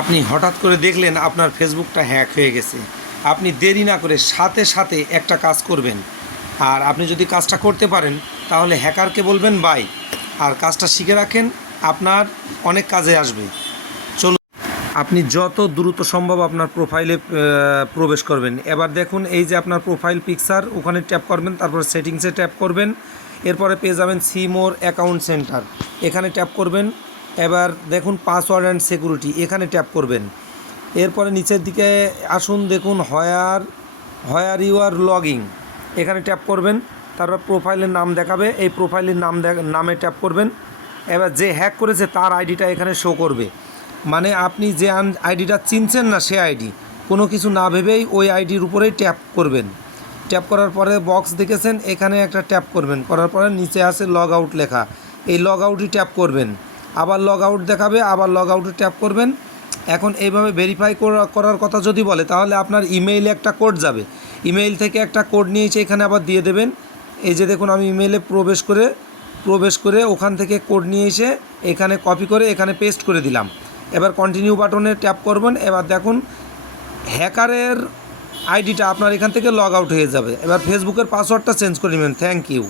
আপনি হঠাৎ করে দেখলেন আপনার ফেসবুকটা হ্যাক হয়ে গেছে। আপনি দেরি না করে সাথে সাথে একটা কাজ করবেন। আর আপনি যদি কাজটা করতে পারেন তাহলে হ্যাকারকে বলবেন বাই, আর কাজটা শিখে রাখেন, আপনার অনেক কাজে আসবে। চলুন, আপনি যত দ্রুত সম্ভব আপনার প্রোফাইলে প্রবেশ করবেন। এবার দেখুন, এই যে আপনার প্রোফাইল পিকচার, ওখানে ট্যাপ করবেন, তারপর সেটিংসে ট্যাপ করবেন। এরপরে পেয়ে যাবেন সি মোর অ্যাকাউন্ট সেন্টার, এখানে ট্যাপ করবেন। এবার দেখুন পাসওয়ার্ড অ্যান্ড সিকিউরিটি, এখানে ট্যাপ করবেন। এরপরে নিচের দিকে আসুন, দেখুন হোয়ার ইউ আর লগিং, এখানে ট্যাপ করবেন। তারপর প্রোফাইলের নাম দেখাবে, এই প্রোফাইলের নামে ট্যাপ করবেন। এবার যে হ্যাক করেছে তার আইডিটা এখানে শো করবে, মানে আপনি যে আইডিটা চিনছেন না সে আইডি, কোনো কিছু না ভেবেই ওই আইডির উপরেই ট্যাপ করবেন। ট্যাপ করার পরে বক্স দেখেছেন, এখানে একটা ট্যাপ করবেন, করার পরে নিচে আছে লগ আউট লেখা, এই লগ আউটই ট্যাপ করবেন। আবার লগ আউট দেখাবে, আবার লগ আউটে ট্যাপ করবেন। এখন এইভাবে ভেরিফাই করার কথা যদি বলে, তাহলে আপনার ইমেইলে একটা কোড যাবে, ইমেইল থেকে একটা কোড নিয়ে এসে এখানে আবার দিয়ে দেবেন। এই যে দেখুন, আমি ইমেইলে প্রবেশ করে ওখান থেকে কোড নিয়ে এসে এখানে কপি করে এখানে পেস্ট করে দিলাম। এবার কন্টিনিউ বাটনে ট্যাপ করবেন। এবার দেখুন হ্যাকারের আইডিটা আপনার এখান থেকে লগ আউট হয়ে যাবে। এবার ফেসবুকের পাসওয়ার্ডটা চেঞ্জ করে নেবেন। Thank you.